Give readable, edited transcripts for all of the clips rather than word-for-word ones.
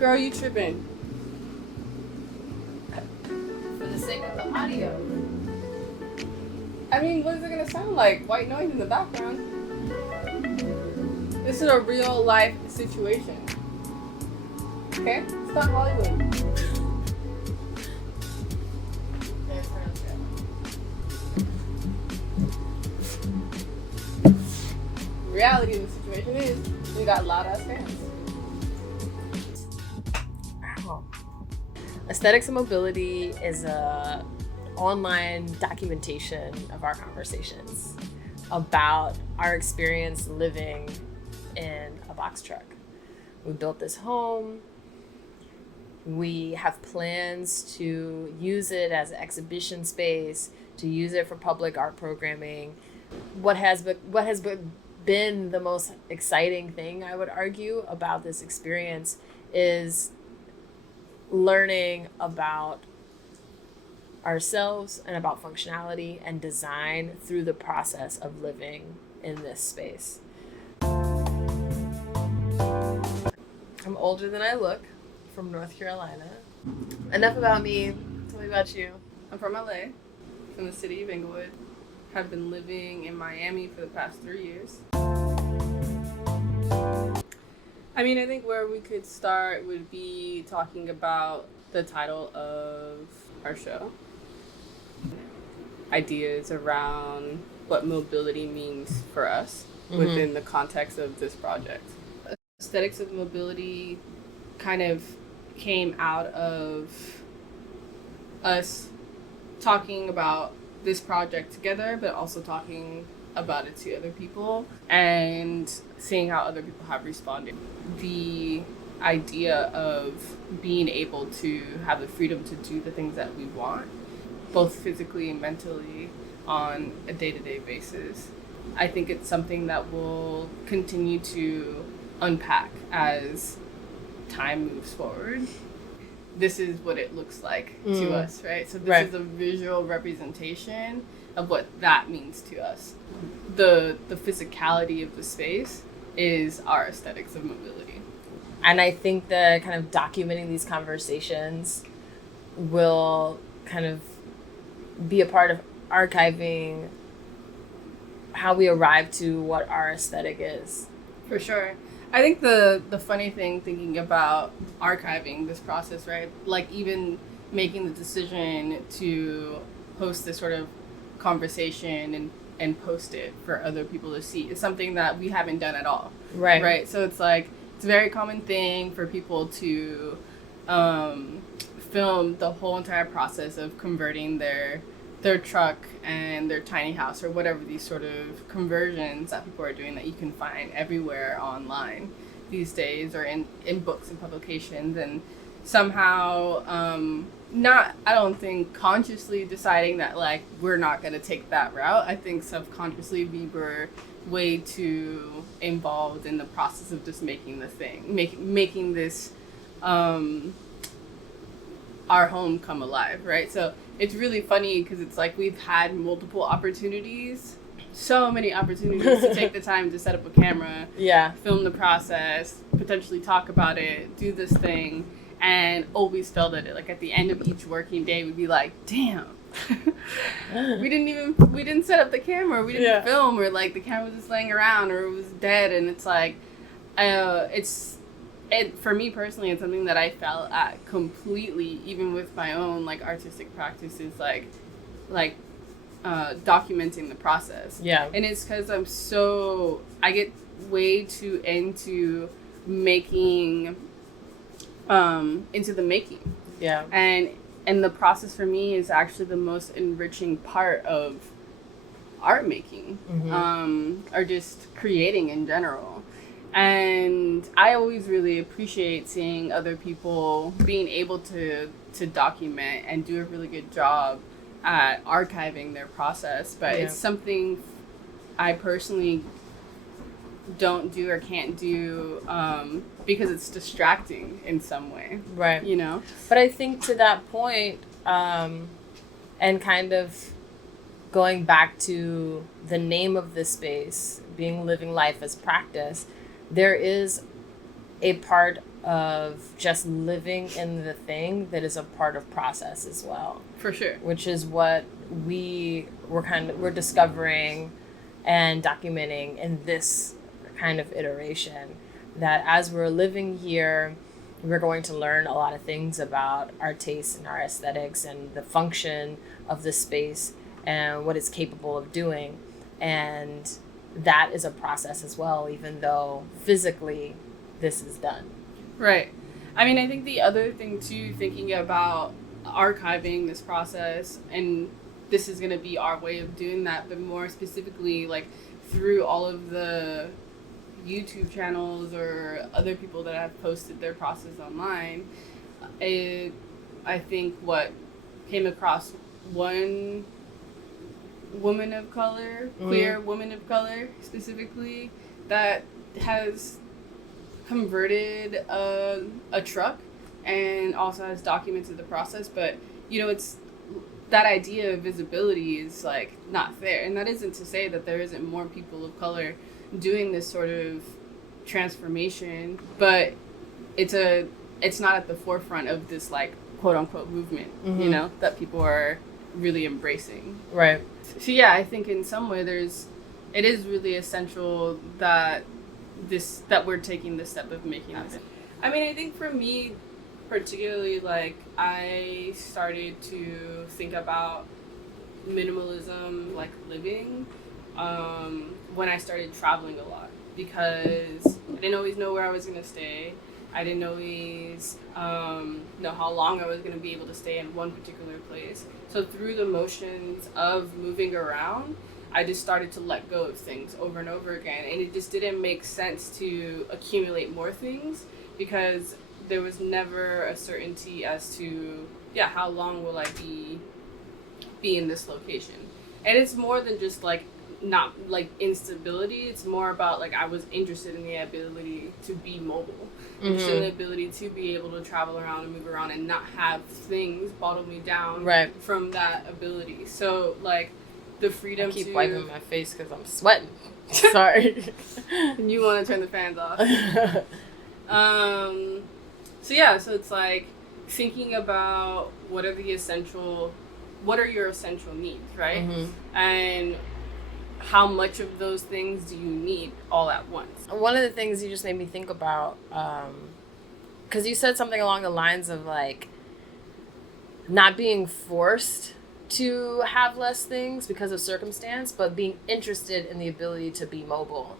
Girl, you tripping. For the sake of the audio. I mean, what is it gonna sound like? White noise in the background. This is a real life situation. Okay? It's not Hollywood. Reality of the situation is we got loud ass fans. Aesthetics and Mobility is a online documentation of our conversations about our experience living in a box truck. We built this home. We have plans to use it as an exhibition space, to use it for public art programming. What has been the most exciting thing, I would argue, about this experience is learning about ourselves and about functionality and design through the process of living in this space. I'm older than I look, from North Carolina. Enough about me. Tell me about you. I'm from LA, from the city of Inglewood. Have been living in Miami for the past 3 years. I mean, I think where we could start would be talking about the title of our show. Ideas around what mobility means for us within the context of this project. Aesthetics of Mobility kind of came out of us talking about this project together, but also talking about it to other people and seeing how other people have responded. The idea of being able to have the freedom to do the things that we want, both physically and mentally, on a day-to-day basis. I think it's something that we'll continue to unpack as time moves forward. This is what it looks like to us, right? So this is a visual representation of what that means to us. The physicality of the space is our aesthetics of mobility. And I think the kind of documenting these conversations will kind of be a part of archiving how we arrive to what our aesthetic is. For sure. I think the funny thing thinking about archiving this process, right? Like even making the decision to host this sort of conversation and post it for other people to see is something that we haven't done at all. Right. Right. So it's like, it's a very common thing for people to film the whole entire process of converting their truck and their tiny house or whatever these sort of conversions that people are doing that you can find everywhere online these days or in books and publications, and somehow not, I don't think consciously deciding that like we're not going to take that route. I think subconsciously we were way too involved in the process of just making the thing, making this our home come alive, right? So it's really funny because it's like we've had multiple opportunities, so many opportunities to take the time to set up a camera, film the process, potentially talk about it, do this thing, and always felt at it. Like at the end of each working day, we'd be like, damn, we didn't set up the camera, we didn't film, or like the camera was just laying around or it was dead. And it's like, for me personally, it's something that I felt at completely, even with my own like artistic practices, like documenting the process. Yeah. And it's because I get way too into making, into the making. Yeah. And the process for me is actually the most enriching part of art making, or just creating in general. And I always really appreciate seeing other people being able to document and do a really good job at archiving their process. But it's something I personally don't do or can't do because it's distracting in some way. Right. You know? But I think to that point, and kind of going back to the name of the space, being living life as practice, there is a part of just living in the thing that is a part of process as well. For sure. Which is what we're discovering and documenting in this kind of iteration, that as we're living here, we're going to learn a lot of things about our tastes and our aesthetics and the function of the space and what it's capable of doing. And that is a process as well, even though physically this is done. Right. I mean, I think the other thing too, thinking about archiving this process, and this is going to be our way of doing that, but more specifically, like through all of the YouTube channels or other people that have posted their process online, I think what came across one woman of color, queer woman of color specifically, that has converted a truck and also has documented the process. But it's that idea of visibility is like not there, and that isn't to say that there isn't more people of color doing this sort of transformation, but it's not at the forefront of this like quote unquote movement, that people are really embracing. Right. So yeah, I think in some way it is really essential that we're taking this step of making this. I mean, I think for me particularly, like I started to think about minimalism, like living, when I started traveling a lot, because I didn't always know where I was going to stay. I didn't always know how long I was going to be able to stay in one particular place. So through the motions of moving around, I just started to let go of things over and over again. And it just didn't make sense to accumulate more things, because there was never a certainty as to, how long will I be in this location. And it's more than just like, not like instability. It's more about like I was interested in the ability to be mobile, interested in the ability to be able to travel around and move around and not have things bottle me down from that ability. So like the freedom I keep wiping my face because I'm sweating. Sorry. You want to turn the fans off. So it's like thinking about what are your essential needs, right? And how much of those things do you need all at once? One of the things you just made me think about, because you said something along the lines of like not being forced to have less things because of circumstance, but being interested in the ability to be mobile.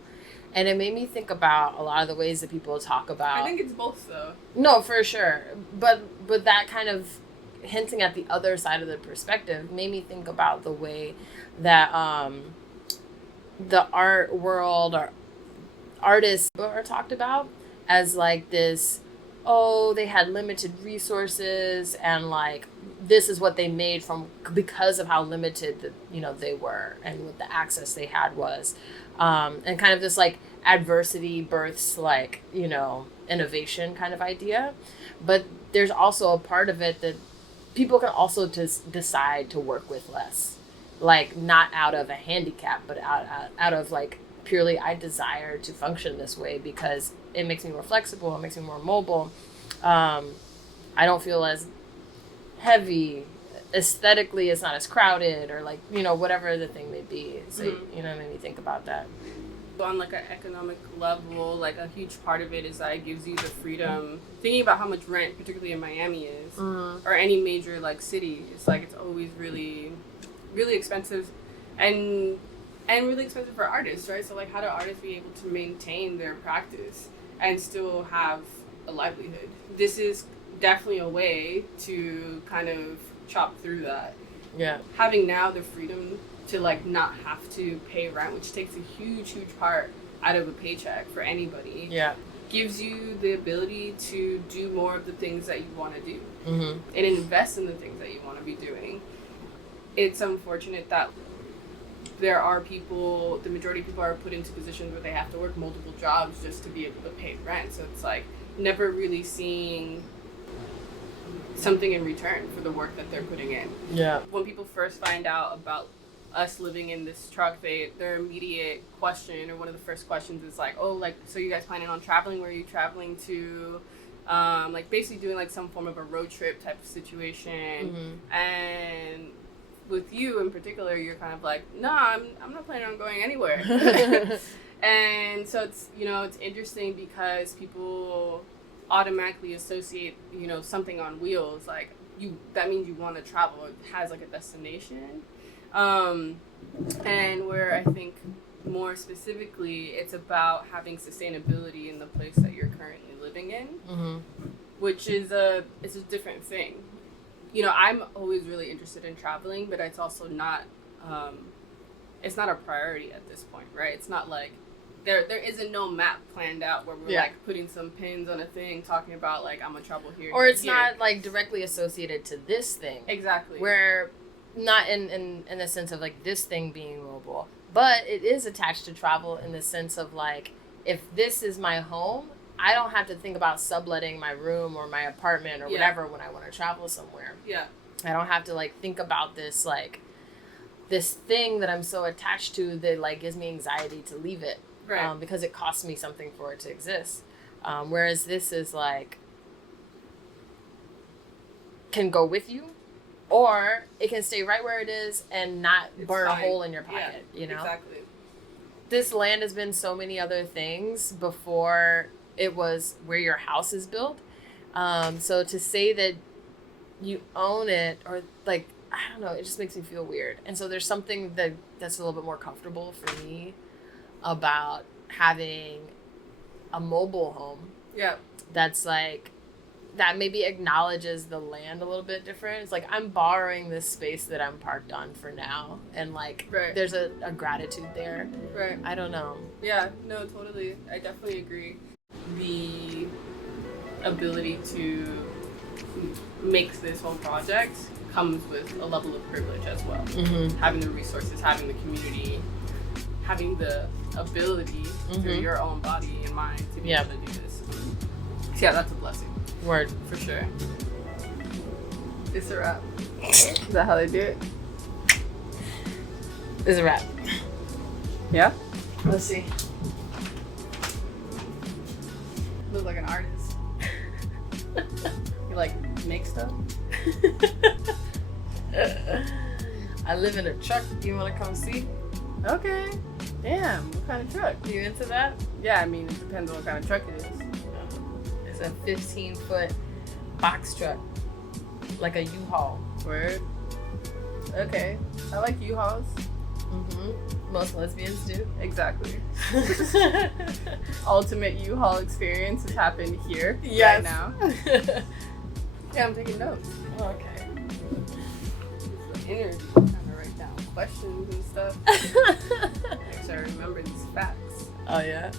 And it made me think about a lot of the ways that people talk about. I think it's both, though. No, for sure. But that kind of hinting at the other side of the perspective made me think about the way that the art world or artists are talked about as like this, they had limited resources and like this is what they made from because of how limited they were and what the access they had was, and kind of this like adversity births like innovation kind of idea. But there's also a part of it that people can also just decide to work with less, like not out of a handicap, but out of like purely I desire to function this way because it makes me more flexible, it makes me more mobile. I don't feel as heavy aesthetically, it's not as crowded, or like whatever the thing may be. So it made me think about that. On like an economic level, like a huge part of it is that it gives you the freedom. Thinking about how much rent, particularly in Miami, is, or any major like city, it's like it's always really, really expensive, and really expensive for artists, right? So like, how do artists be able to maintain their practice and still have a livelihood? This is definitely a way to kind of chop through that. Yeah. Having now the freedom to like not have to pay rent, which takes a huge part out of a paycheck for anybody. Yeah. Gives you the ability to do more of the things that you want to do and invest in the things that you want to be doing. It's unfortunate that there are people, the majority of people are put into positions where they have to work multiple jobs just to be able to pay rent. So it's like never really seeing something in return for the work that they're putting in. Yeah. When people first find out about us living in this truck, their immediate question, or one of the first questions is like, so you guys planning on traveling? Where are you traveling to? like basically doing like some form of a road trip type of situation. And with you in particular, you're kind of like, no, I'm not planning on going anywhere. And so it's, you know, it's interesting because people automatically associate, you know, something on wheels, like that means you want to travel. It has like a destination. And where I think more specifically, it's about having sustainability in the place that you're currently living in, which is it's a different thing. You know, I'm always really interested in traveling, but it's also not, it's not a priority at this point, right? It's not like there isn't no map planned out where we're like putting some pins on a thing talking about like I'm gonna travel here. Or it's not like directly associated to this thing. Exactly. Where not in the sense of like this thing being mobile, but it is attached to travel in the sense of like, if this is my home, I don't have to think about subletting my room or my apartment or whatever when I want to travel somewhere. Yeah. I don't have to like think about this like this thing that I'm so attached to that like gives me anxiety to leave it. Right. Because it costs me something for it to exist. Whereas this is like, can go with you, or it can stay right where it is and not burn a hole in your pocket, you know? Exactly. This land has been so many other things before it was where your house is built. So to say that you own it, or like, I don't know, it just makes me feel weird. And so there's something that's a little bit more comfortable for me about having a mobile home. Yeah. That's like, that maybe acknowledges the land a little bit different. It's like, I'm borrowing this space that I'm parked on for now. And like, there's a gratitude there. Right. I don't know. Yeah, no, totally. I definitely agree. The ability to make this whole project comes with a level of privilege as well. Having the resources, having the community, having the ability through your own body and mind to be able to do this. So yeah, that's a blessing. Word. For sure. It's a wrap. Is that how they do it? It's a wrap. Yeah? Let's see. Look like an artist. You like make stuff? I live in a truck. Do you want to come see? Okay. Damn, what kind of truck? You into that? Yeah, I mean, it depends on what kind of truck it is. It's a 15-foot box truck. Like a U-Haul. Word. Okay. I like U-Hauls. Most lesbians do. Exactly. Ultimate U-Haul experience has happened here right now. Yeah, I'm taking notes. Okay. It's the interview. I'm trying to write down questions and stuff. Make sure I remember these facts. Oh, yeah?